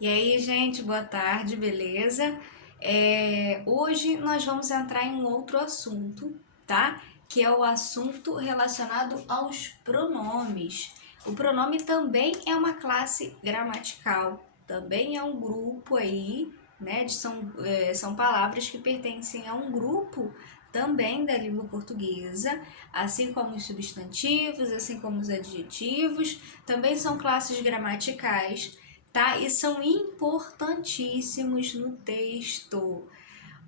E aí, gente, boa tarde, beleza? Hoje nós vamos entrar em um outro assunto, tá? Que é o assunto relacionado aos pronomes. O pronome também é uma classe gramatical, também é um grupo aí, né? São palavras que pertencem a um grupo também da língua portuguesa, assim como os substantivos, assim como os adjetivos, também são classes gramaticais, tá? E são importantíssimos no texto.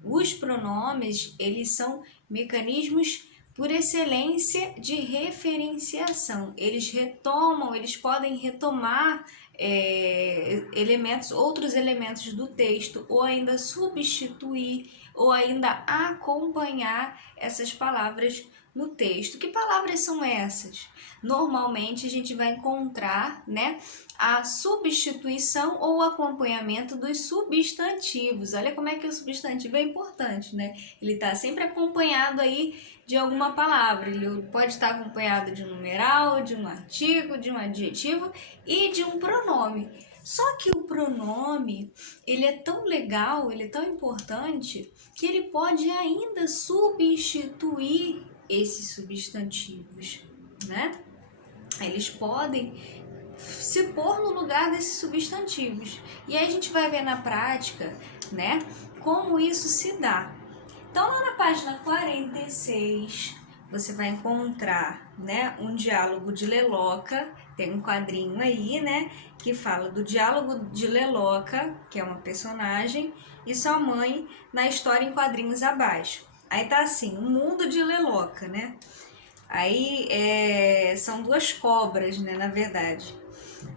Os pronomes, eles são mecanismos por excelência de referenciação. Eles podem retomar outros elementos do texto, ou ainda substituir, ou ainda acompanhar essas palavras no texto. Que palavras são essas? Normalmente a gente vai encontrar, né, a substituição ou acompanhamento dos substantivos. Olha como é que o substantivo é importante, né? Ele está sempre acompanhado aí de alguma palavra. Ele pode estar acompanhado de um numeral, de um artigo, de um adjetivo e de um pronome. Só que o pronome, ele é tão legal, ele é tão importante, que ele pode ainda substituir esses substantivos, né? Eles podem se pôr no lugar desses substantivos. E aí a gente vai ver na prática, né, como isso se dá. Então, lá na página 46, você vai encontrar, né, um diálogo de Leloca. Tem um quadrinho aí, né, que fala do diálogo de Leloca, que é uma personagem, e sua mãe na história em quadrinhos abaixo. Aí tá assim, o mundo de Leloca, né? Aí são duas cobras, né, na verdade.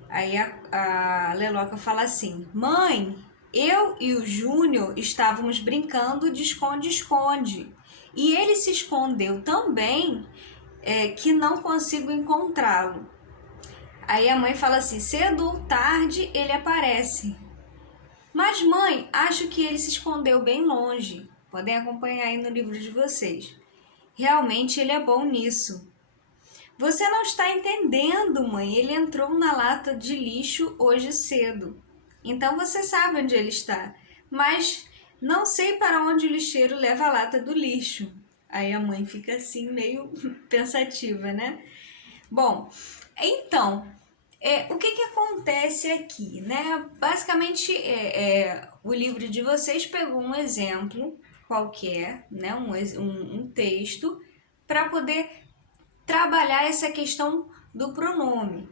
Aí a Leloca fala assim: Mãe, eu e o Júnior estávamos brincando de esconde-esconde. E ele se escondeu tão bem que não consigo encontrá-lo. Aí a mãe fala assim: cedo ou tarde ele aparece. Mas, mãe, acho que ele se escondeu bem longe. Podem acompanhar aí no livro de vocês. Realmente ele é bom nisso. Você não está entendendo, mãe. Ele entrou na lata de lixo hoje cedo. Então você sabe onde ele está. Mas não sei para onde o lixeiro leva a lata do lixo. Aí a mãe fica assim, meio pensativa, né? Bom, então, o que acontece aqui, né? Basicamente, o livro de vocês pegou um exemplo qualquer, né? Um texto, para poder trabalhar essa questão do pronome,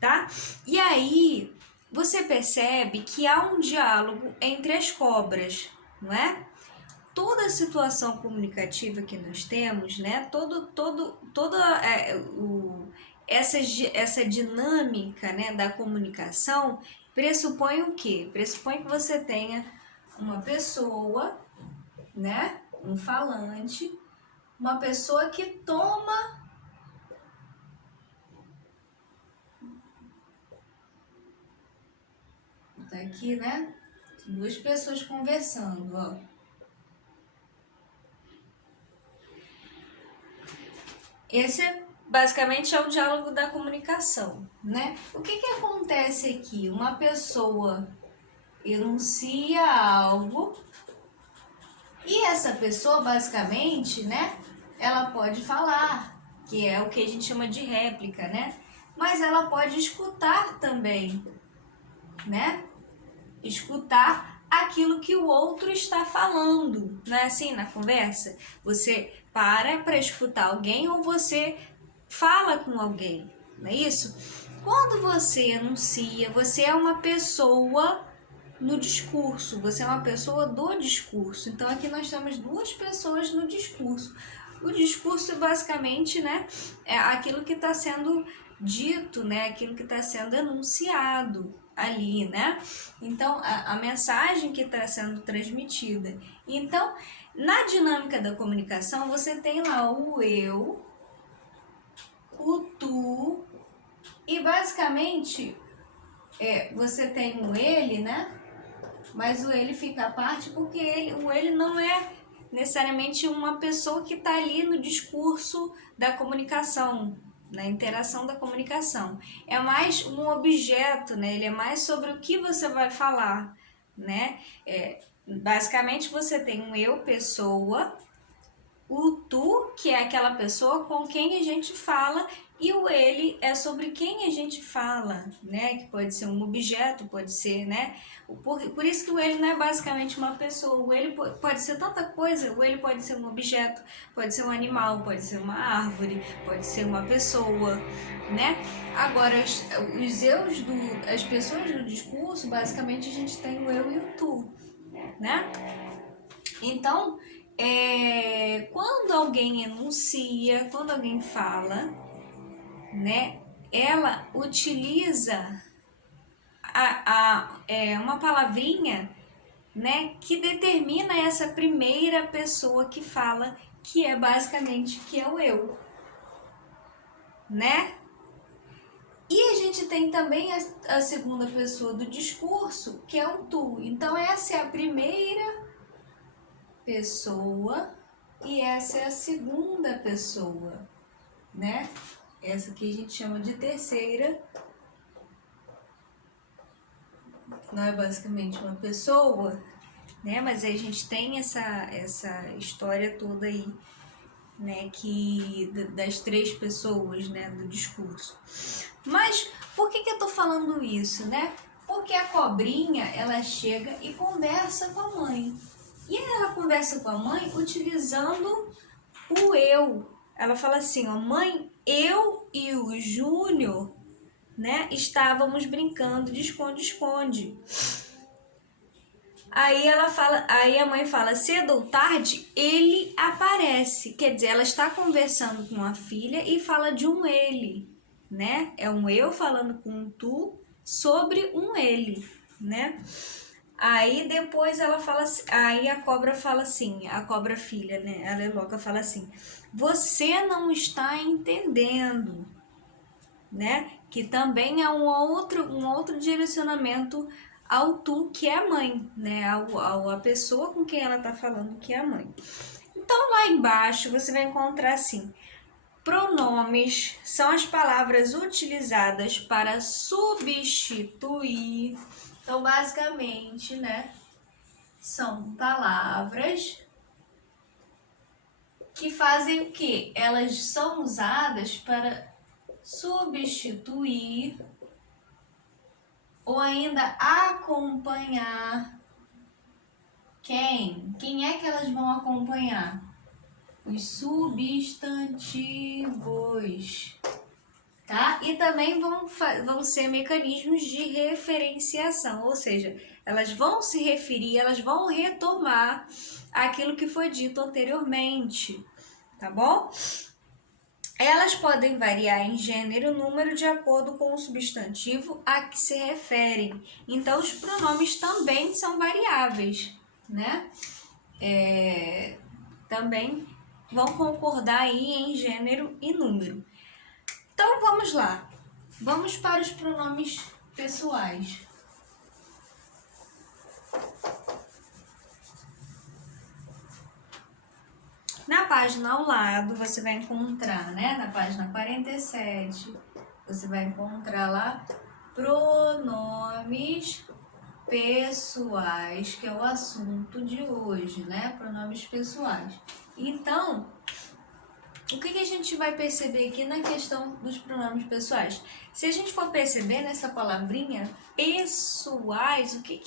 tá? E aí você percebe que há um diálogo entre as cobras, não é? Toda a situação comunicativa que nós temos, né? Essa dinâmica, né, da comunicação pressupõe o quê? Pressupõe que você tenha uma pessoa, né? Um falante, uma pessoa que toma. Tá aqui, né? Duas pessoas conversando, ó. Esse basicamente é o diálogo da comunicação, né? O que acontece aqui? Uma pessoa enuncia algo e essa pessoa basicamente, né? Ela pode falar, que é o que a gente chama de réplica, né? Mas ela pode escutar também, né? Escutar aquilo que o outro está falando, não é assim na conversa? Você para escutar alguém ou você fala com alguém, não é isso? Quando você enuncia, você é uma pessoa no discurso, você é uma pessoa do discurso. Então aqui nós temos duas pessoas no discurso. O discurso basicamente, né, é aquilo que está sendo dito, né, aquilo que está sendo enunciado ali, né? Então a mensagem que está sendo transmitida. Então, na dinâmica da comunicação, você tem lá o eu, o tu e basicamente você tem o ele, né? Mas o ele fica à parte porque o ele não é necessariamente uma pessoa que está ali no discurso da comunicação, na interação da comunicação. É mais um objeto, né? Ele é mais sobre o que você vai falar, né? Basicamente você tem um eu, pessoa, o tu, que é aquela pessoa com quem a gente fala, e o ele é sobre quem a gente fala, né? Que pode ser um objeto, pode ser, né? Por isso que o ele não é basicamente uma pessoa. O ele pode ser tanta coisa. O ele pode ser um objeto, pode ser um animal, pode ser uma árvore, pode ser uma pessoa, né? Agora, as pessoas do discurso, basicamente a gente tem o eu e o tu, né? Então, quando alguém enuncia, quando alguém fala, né, ela utiliza uma palavrinha, né, que determina essa primeira pessoa que fala, que é basicamente que é o eu, né? E a gente tem também a segunda pessoa do discurso, que é o tu. Então essa é a primeira pessoa e essa é a segunda pessoa, né? Essa aqui a gente chama de terceira. Não é basicamente uma pessoa, né? Mas aí a gente tem essa história toda aí, né? Das três pessoas, né? Do discurso. Mas por que eu tô falando isso, né? Porque a cobrinha, ela chega e conversa com a mãe. E ela conversa com a mãe utilizando o eu. Ela fala assim, ó, mãe, eu e o Júnior, né, estávamos brincando de esconde-esconde. Aí a mãe fala, cedo ou tarde, ele aparece. Quer dizer, ela está conversando com a filha e fala de um ele, né? É um eu falando com um tu sobre um ele, né? Aí depois ela fala assim, aí a cobra fala assim, a cobra filha, né? Ela é louca, fala assim, você não está entendendo, né? Que também é um outro direcionamento ao tu, que é a mãe, né? A pessoa com quem ela tá falando, que é a mãe. Então lá embaixo você vai encontrar assim, pronomes são as palavras utilizadas para substituir. Então basicamente, né? São palavras que fazem o quê? Elas são usadas para substituir ou ainda acompanhar quem? Quem é que elas vão acompanhar? Os substantivos, tá? E também vão ser mecanismos de referenciação, ou seja, elas vão se referir, elas vão retomar aquilo que foi dito anteriormente, tá bom? Elas podem variar em gênero e número de acordo com o substantivo a que se referem. Então, os pronomes também são variáveis, né? Também vão concordar aí em gênero e número. Então, vamos lá. Vamos para os pronomes pessoais. Na página ao lado, você vai encontrar, né? Na página 47, você vai encontrar lá pronomes pessoais, que é o assunto de hoje, né? Pronomes pessoais. Então, o que a gente vai perceber aqui na questão dos pronomes pessoais? Se a gente for perceber nessa palavrinha pessoais, o que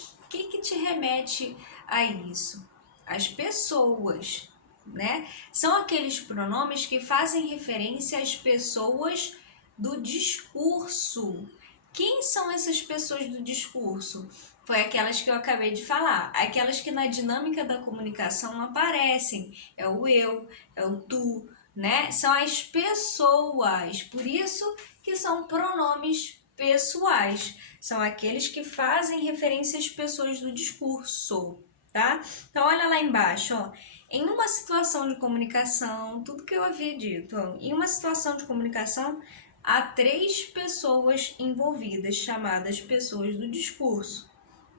te remete a isso? As pessoas, né? São aqueles pronomes que fazem referência às pessoas do discurso. Quem são essas pessoas do discurso? Foi aquelas que eu acabei de falar, aquelas que na dinâmica da comunicação aparecem. É o eu, é o tu, né? São as pessoas, por isso que são pronomes pessoais. São aqueles que fazem referência às pessoas do discurso, tá? Então, olha lá embaixo, ó. Em uma situação de comunicação, tudo que eu havia dito, ó, em uma situação de comunicação, há 3 pessoas envolvidas, chamadas pessoas do discurso,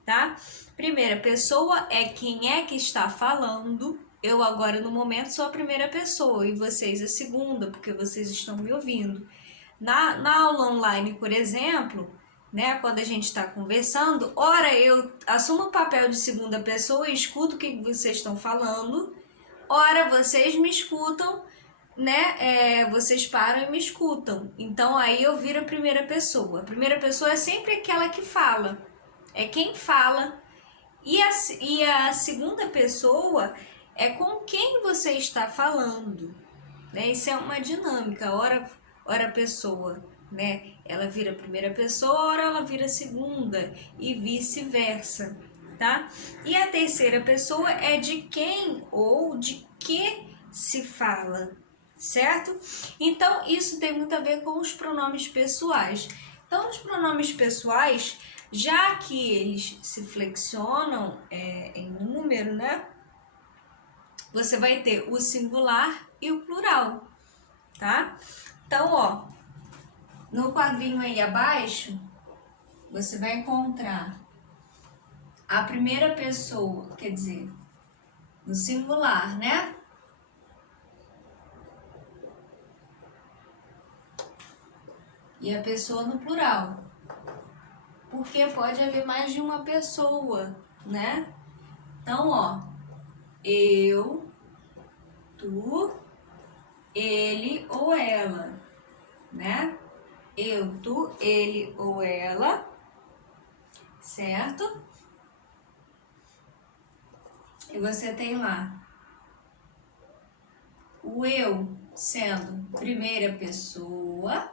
tá? Primeira pessoa é quem é que está falando. Eu agora, no momento, sou a primeira pessoa e vocês a segunda, porque vocês estão me ouvindo. Na aula online, por exemplo, né, quando a gente está conversando, ora eu assumo o papel de segunda pessoa e escuto o que vocês estão falando, ora vocês me escutam, né, vocês param e me escutam. Então aí eu viro a primeira pessoa. A primeira pessoa é sempre aquela que fala, é quem fala. E a segunda pessoa é com quem você está falando, né? Isso é uma dinâmica, ora a pessoa, né? Ela vira a primeira pessoa, ora ela vira a segunda e vice-versa, tá? E a terceira pessoa é de quem ou de que se fala, certo? Então, isso tem muito a ver com os pronomes pessoais. Então, os pronomes pessoais, já que eles se flexionam em número, né? Você vai ter o singular e o plural, tá? Então, ó, no quadrinho aí abaixo, você vai encontrar a primeira pessoa, quer dizer, no singular, né? E a pessoa no plural. Porque pode haver mais de uma pessoa, né? Então, ó, eu, tu, ele ou ela, né? Eu, tu, ele ou ela, certo? E você tem lá o eu sendo primeira pessoa,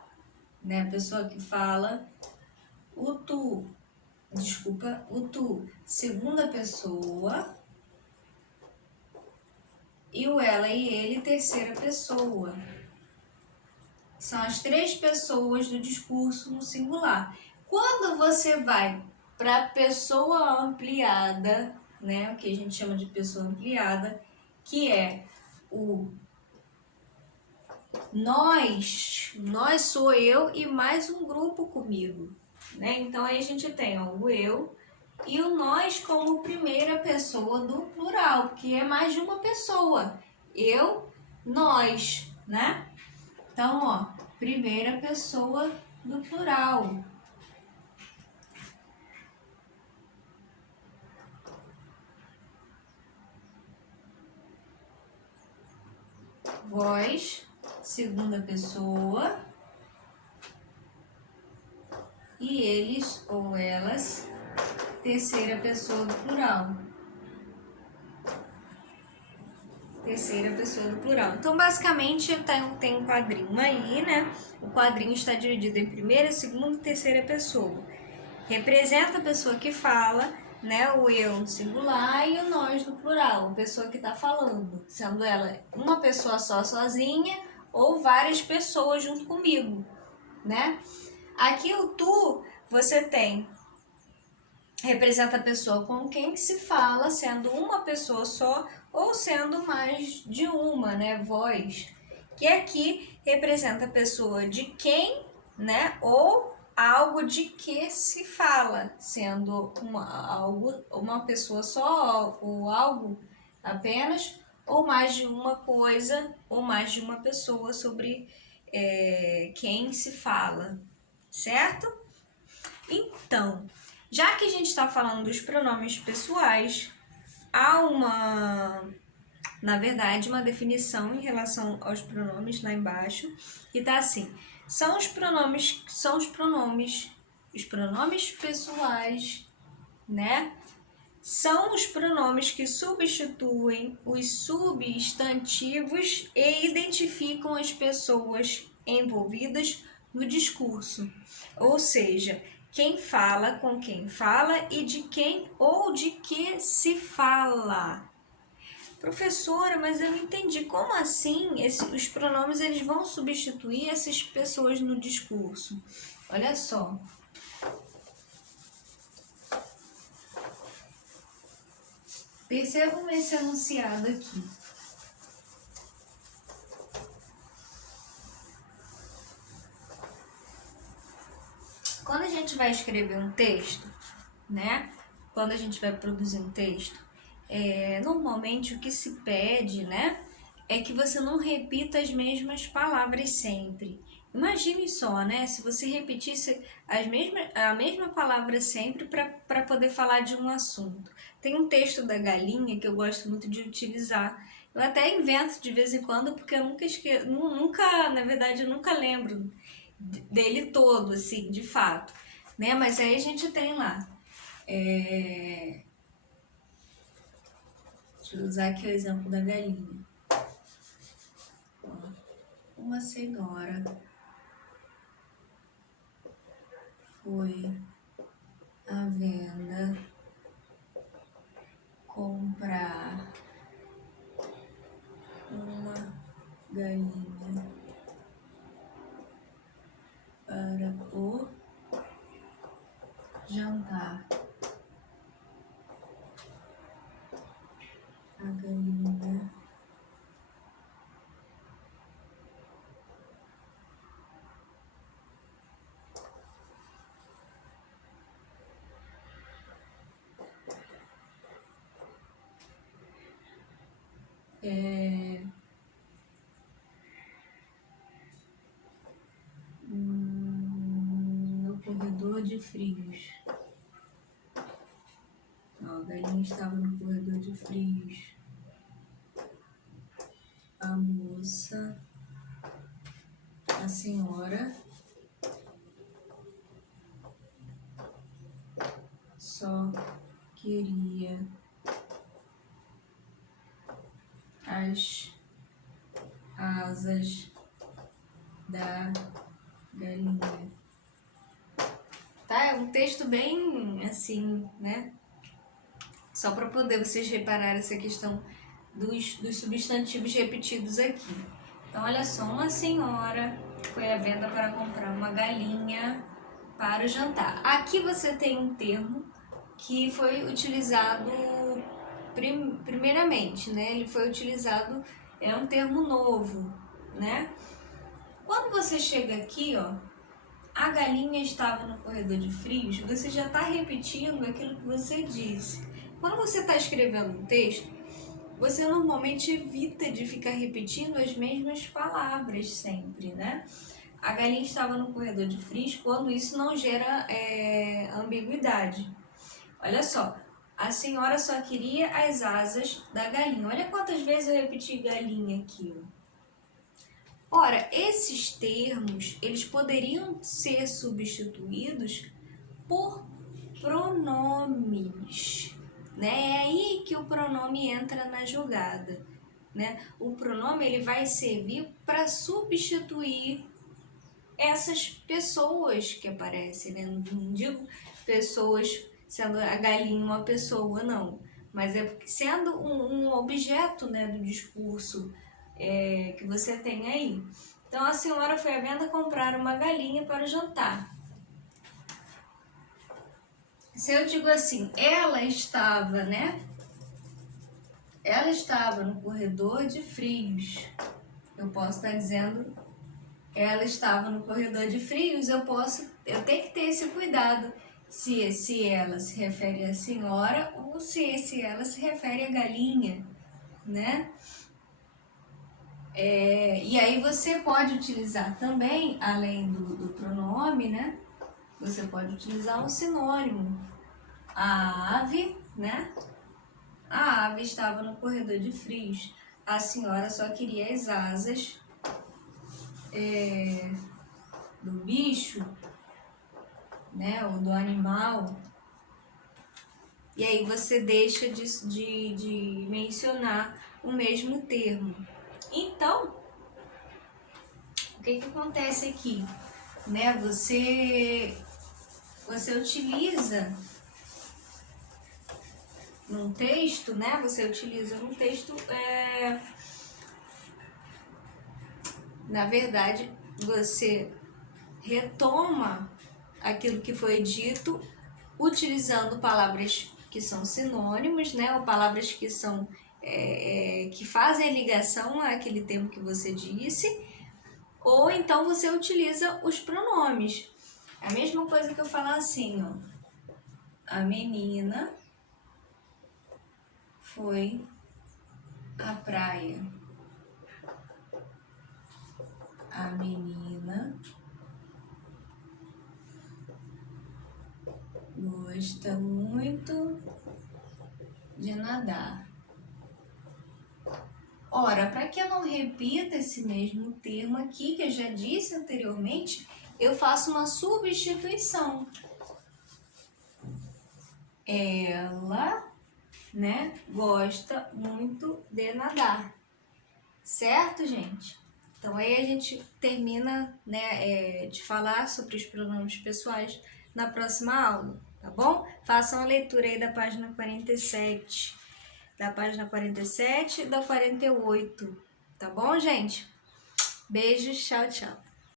né? A pessoa que fala. O tu, segunda pessoa. E o ela e ele, terceira pessoa. São as três pessoas do discurso no singular. Quando você vai para a pessoa ampliada, né, o que a gente chama de pessoa ampliada, que é o nós sou eu e mais um grupo comigo, né? Então aí a gente tem o eu e o nós como primeira pessoa do plural, que é mais de uma pessoa. Eu, nós, né? Então, ó, primeira pessoa do plural. Vós, segunda pessoa. E eles ou elas, terceira pessoa do plural. Terceira pessoa do plural. Então, basicamente, tem um quadrinho aí, né? O quadrinho está dividido em primeira, segunda e terceira pessoa. Representa a pessoa que fala, né? O eu no singular e o nós no plural. A pessoa que está falando, sendo ela uma pessoa só sozinha ou várias pessoas junto comigo, né? Aqui o tu, você tem representa a pessoa com quem se fala, sendo uma pessoa só ou sendo mais de uma, né, voz. Que aqui representa a pessoa de quem, né, ou algo de que se fala, sendo uma pessoa só ou algo apenas, ou mais de uma coisa ou mais de uma pessoa sobre quem se fala, certo? Então, já que a gente está falando dos pronomes pessoais, há na verdade, uma definição em relação aos pronomes lá embaixo, e tá assim: os pronomes pessoais, né? São os pronomes que substituem os substantivos e identificam as pessoas envolvidas no discurso. Ou seja, quem fala, com quem fala e de quem ou de que se fala. Professora, mas eu não entendi. Como assim os pronomes eles vão substituir essas pessoas no discurso? Olha só. Percebam esse enunciado aqui. Quando a gente vai escrever um texto, né? Quando a gente vai produzir um texto, normalmente o que se pede, né? É que você não repita as mesmas palavras sempre. Imagine só, né? Se você repetisse a mesma palavra sempre para poder falar de um assunto. Tem um texto da galinha que eu gosto muito de utilizar. Eu até invento de vez em quando, porque eu nunca esqueço, nunca, na verdade, eu nunca lembro dele todo, assim, de fato. Né? Mas aí a gente tem lá. Deixa eu usar aqui o exemplo da galinha. Uma senhora foi à venda comprar uma galinha para o jantar. A galinha é no corredor de frios. Ó, a galinha estava no corredor de frios. A moça, a senhora, só queria as asas da galinha. Tá? É um texto bem assim, né? Só para poder vocês reparar essa questão dos substantivos repetidos aqui. Então, olha só, uma senhora foi à venda para comprar uma galinha para o jantar. Aqui você tem um termo que foi utilizado primeiramente, né? Ele foi utilizado, é um termo novo, né? Quando você chega aqui, ó, a galinha estava no corredor de frios, você já está repetindo aquilo que você disse. Quando você está escrevendo um texto, você normalmente evita de ficar repetindo as mesmas palavras sempre, né? A galinha estava no corredor de frios quando isso não gera ambiguidade. Olha só, a senhora só queria as asas da galinha. Olha quantas vezes eu repeti galinha aqui, ó. Ora, esses termos, eles poderiam ser substituídos por pronomes, né? É aí que o pronome entra na jogada, né? O pronome ele vai servir para substituir essas pessoas que aparecem, né? Não digo pessoas sendo a galinha uma pessoa, não, mas é sendo um objeto, né, do discurso que você tem aí. Então a senhora foi à venda comprar uma galinha para o jantar. Se eu digo assim, ela estava, né? Ela estava no corredor de frios. Eu posso estar dizendo, ela estava no corredor de frios. Eu tenho que ter esse cuidado. Se esse ela se refere à senhora ou se esse ela se refere à galinha, né? E aí você pode utilizar também, além do pronome, né? Você pode utilizar um sinônimo. A ave, né? A ave estava no corredor de frios. A senhora só queria as asas do bicho, né? Ou do animal. E aí você deixa de mencionar o mesmo termo. Então, o que acontece aqui? Né? Você utiliza num texto, né? Você utiliza num texto, na verdade, você retoma aquilo que foi dito utilizando palavras que são sinônimos, né? Ou palavras que são que fazem ligação àquele termo que você disse, ou então você utiliza os pronomes. É a mesma coisa que eu falar assim, ó. A menina foi à praia. A menina gosta muito de nadar. Ora, para que eu não repita esse mesmo termo aqui, que eu já disse anteriormente, eu faço uma substituição. Ela, né, gosta muito de nadar. Certo, gente? Então, aí a gente termina, né, de falar sobre os pronomes pessoais na próxima aula, tá bom? Façam a leitura aí da página 47, da página 47 e da 48, tá bom, gente? Beijos, tchau, tchau.